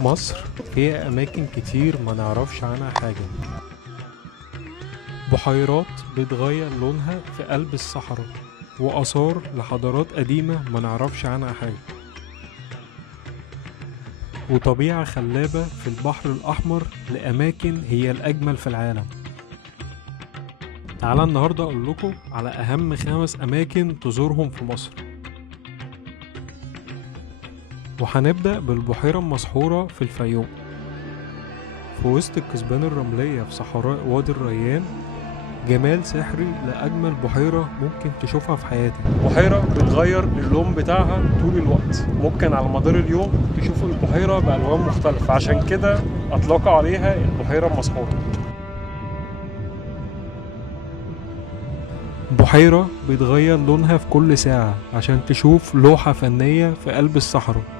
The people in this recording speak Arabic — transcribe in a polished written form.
مصر فيها أماكن كتير ما نعرفش عنها حاجة. بحيرات بتغير لونها في قلب الصحراء، وآثار لحضارات قديمة ما نعرفش عنها حاجة، وطبيعة خلابة في البحر الأحمر لأماكن هي الأجمل في العالم. تعالى النهاردة أقول لكم على أهم 5 أماكن تزورهم في مصر. وهنبدأ بالبحيرة المسحورة في الفيوم، في وسط الكثبان الرملية في صحراء وادي الريان. جمال سحري لأجمل بحيرة ممكن تشوفها في حياتك. بحيرة بتغير اللون بتاعها طول الوقت، ممكن على مدار اليوم تشوفوا البحيرة بألوان مختلفة، عشان كده أطلقوا عليها البحيرة المسحورة. بحيرة بتغير لونها في كل ساعة عشان تشوف لوحة فنية في قلب الصحراء.